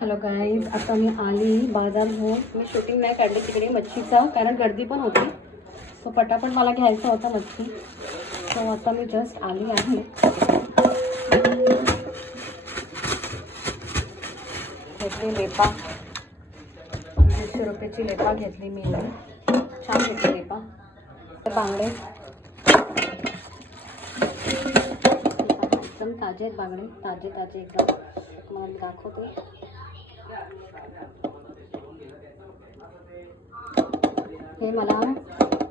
Hello guys, आता मी आली बाजार घेऊन. मी शूटिंग नाही काढली तिकडे मच्छीचा, कारण गर्दी पण होती. सो पटापट मला घ्यायचा होता मच्छी. सो आता मी जस्ट आली आहे. घेतली लेपा, 200 रुपयाची लेपा घेतली मी. छान घेतली लेपा. बांगडे एकदम ताजे आहेत, बांगडे ताजे ताजे एकदम. तुम्हाला मी दाखवते. हे मला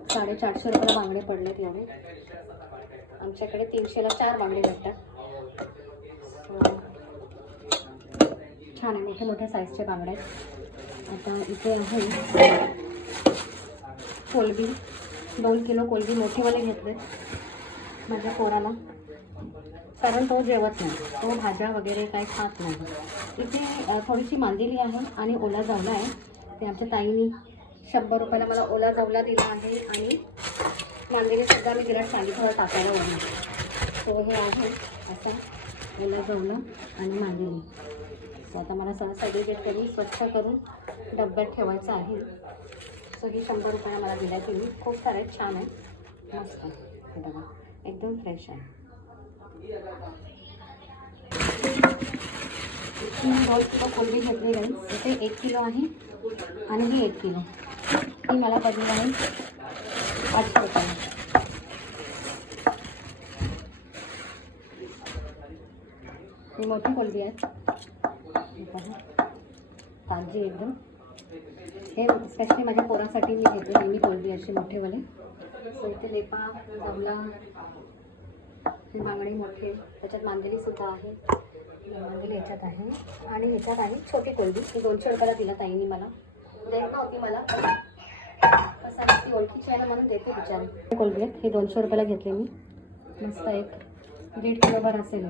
450 रुपयाला बांगडे पडलेत एवढे. आमच्याकडे 300ला 4 बांगडे भेटतात. छान आहे, मोठे मोठ्या साईजचे बांगडे. आता इथे आहे कोलबी, 2 किलो कोलबी मोठेवाले घेतले माझ्या पोराला, कारण तो जेवत नाही, तो भाज्या वगैरे काही खात नाही. इथे थोडीशी मांदेली आहे आणि ओला जावला आहे. ते आमच्या ताईंनी 100 रुपयाला मला ओला जावला दिला आहे आणि मांदेलीसुद्धा मी तिला सांगितलं टाकायला वरून. तो हे आहे असा ओला जावला आणि मांदेली. सो आता मला सेग्रिगेट करून स्वच्छ करून डब्यात ठेवायचं आहे. सो ही 100 रुपयाला मला दिल्या तिने. खूप सारे छान आहे, मस्त हे बघा, एकदम फ्रेश आहे. 2 किलो कोलबी घेतली आहे. इथे 1 किलो आहे आणि ही 1 किलो. ही मला पडली आहे 800 रुपये. ही मोठी कोलबी आहे, ताजी एकदम. हे स्पेशली माझ्या पोरासाठी मी घेते नेहमी कोलबी अशी मोठेवाले. सो इथे लेपा, जमला, हे बांगडी मोठे, त्याच्यात मांदेलीसुद्धा आहे. मांदेली ह्याच्यात आहे आणि ह्याच्यात आहे छोटी कोलबी. ही 200 रुपयाला दिला ताईंनी मला. देत नव्हती मला, कसं ती ओळखीची आहे ना म्हणून देते बिचारी. कोलबी आहेत, हे 200 रुपयाला घेतले मी. मस्त एक 1.5 किलोभर असेल.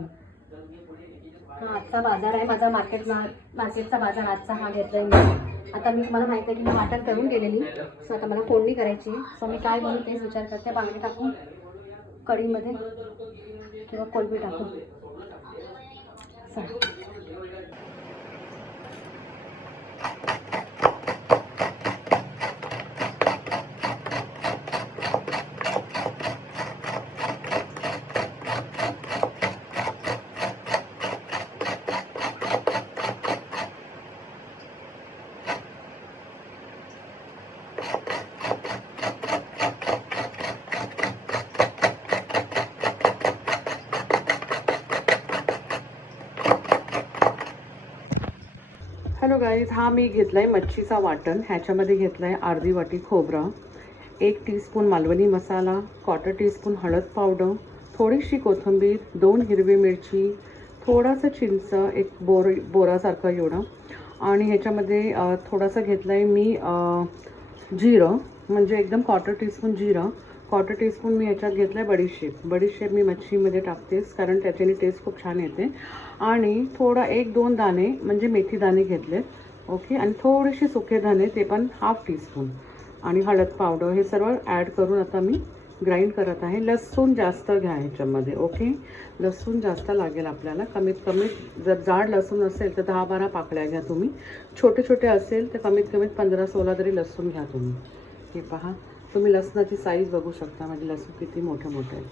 हा आजचा बाजार आहे माझा, मार्केटचा बाजार आजचा हा घेतला मी. आता मी तुम्हाला माहिती आहे की मी वाटण करून गेलेली. सो आता मला फोडणी करायची. सो मी काय बनवू तेच विचार करते. बांगडे टाकून कढीमध्ये किंवा कोलबी टाकून. हॅलो गाईज, हा मी घेतला आहे मच्छीचा वाटण. ह्याच्यामध्ये घेतला आहे अर्धी वाटी खोबरं, 1 टीस्पून मालवणी मसाला, 1/4 टीस्पून हळद पावडर, थोडीशी कोथिंबीर, 2 हिरवी मिरची, थोडंसं चिंच, एक बोरासारखं एवढं. आणि ह्याच्यामध्ये थोडंसं घेतलं आहे मी जिरं, म्हणजे एकदम 1/4 टीस्पून जिरं. 1/4 टीस्पून मी ह्याच्यात घेतलं आहे बडीशेप मी मच्छीमध्ये टाकतेच, कारण त्याच्याने टेस्ट खूप छान येते. आणि थोडा 1-2 दाणे म्हणजे मेथी दाणे घेतलेत. ओके, आणि थोडेसे सुके दाणे, ते पण 1/2 टीस्पून. आणि हळद पावडर, हे सर्व ॲड करून आता मी ग्राइंड करत आहे. लसूण जास्त घ्या ह्याच्यामध्ये. ओके, लसूण जास्त लागेल आपल्याला. कमीत कमी जर जाड लसूण असेल तर 10-12 पाकळ्या घ्या तुम्ही. छोटे छोटे असेल तर कमीत कमीत 15-16 तरी लसूण घ्या तुम्ही. हे पहा, तुम्ही लसणाची साईज बघू शकता, म्हणजे लसूण किती मोठे मोठे आहे.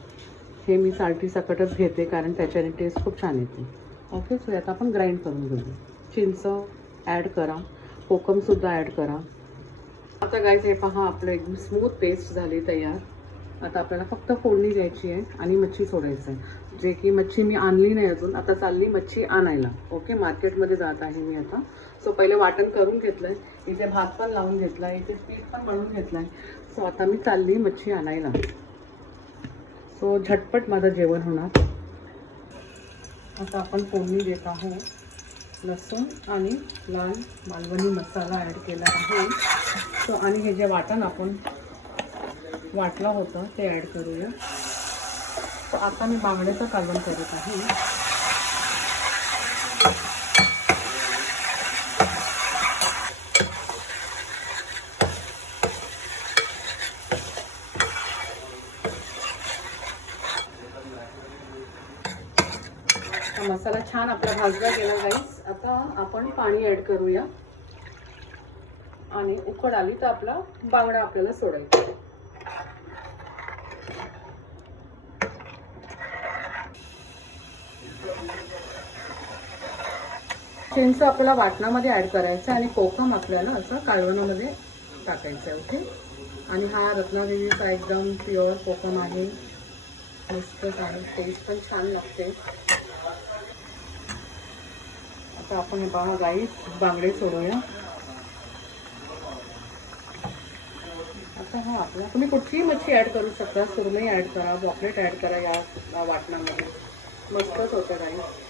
हे मी साल्टी सकटच घेते, कारण त्याच्याने टेस्ट खूप छान येते. ओके, सो आता आपण ग्राइंड करून घेऊ. चिंच ॲड करा, कोकमसुद्धा ॲड करा. आता गाईज हे पहा, आपलं एकदम स्मूथ पेस्ट झाली तयार. आता आपल्याला फक्त फोडणी द्यायची आहे आणि मच्छी सोडायचं आहे. जे की मच्छी मी आणली नाही अजून, आता चालली मच्छी आणायला. ओके, मार्केटमध्ये जात आहे मी आता. सो पहिले वाटण करून घेतलं आहे, इथे भात पण लावून घेतला आहे, इथे पीठ पण बनवून घेतलं आहे. सो आता मी चालली मच्छी आणायला. सो झटपट माझं जेवण होणार. आता आपण फोडणी देत आहोत. लसूण आणि लाल मालवणी मसाला ॲड केला आहे. सो आणि हे जे वाटण आपण वाटलं होतं ते ॲड करूया. आता मी बांगड्याचं कालवण करत आहे. मसाला छान आपला भाजला गेला गाईस. आता आता आपण पाणी ऍड करूया आणि उकड आली तर आपला बांगडा आपल्याला सोडायचा. चिंच आपल्याला वाटणामध्ये ऍड करायचं आणि कोकम आपल्याला असं कालवणामध्ये टाकायचं आहे. ओके. आणि हा रत्नागिरीचा एकदम प्युअर कोकम आहे. मस्तच आहे, टेस्ट पण छान लागते. आता आपण हे पहा गाईस बांगडे सोडूया. आता हा आपला तुम्ही कुठलीही मच्छी ऍड करू शकता. सुरमई ऍड करा, पॉपलेट ऍड करा या वाटणामध्ये. मस्तच होतं गाईस.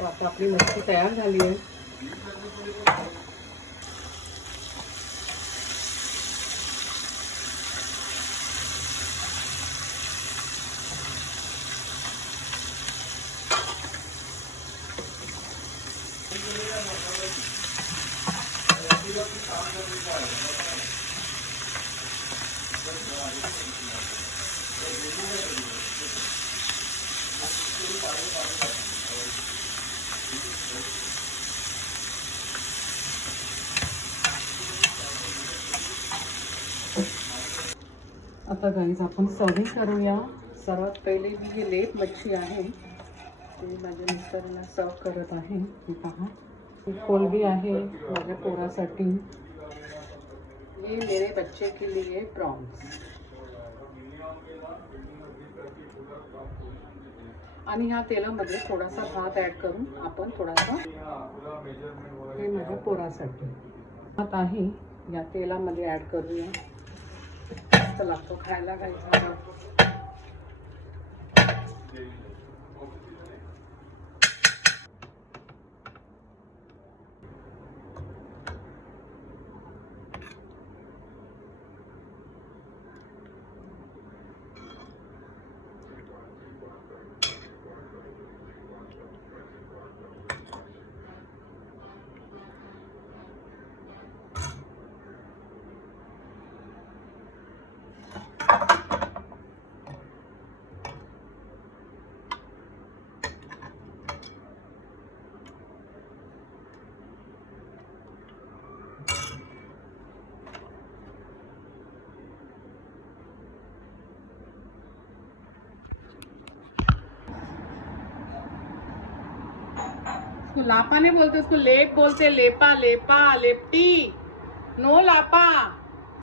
आता आपली मच्छी तयार झाली आहे. आता गाईज आपण सर्विंग करूया. सर्वात पहिले ही जी लेप मच्छी आहे ती माझ्या मिस्टरांना सर्व करत आहे. ही पहा, ही कोलबी आहे माझ्या पोरासाठी. ये मेरे बच्चे के लिए प्रॉन्स. आणि ह्या तेलामध्ये थोडासा भात ऍड करून आपण थोडासा हे माझ्या पोरासाठी भात आहे या तेलामध्ये ऍड करूया. मस्त लागतो खायला काही. उसको लापा नहीं बोलते, उसको लेप बोलते. लेपा लेपा लेपटी, नो लापा.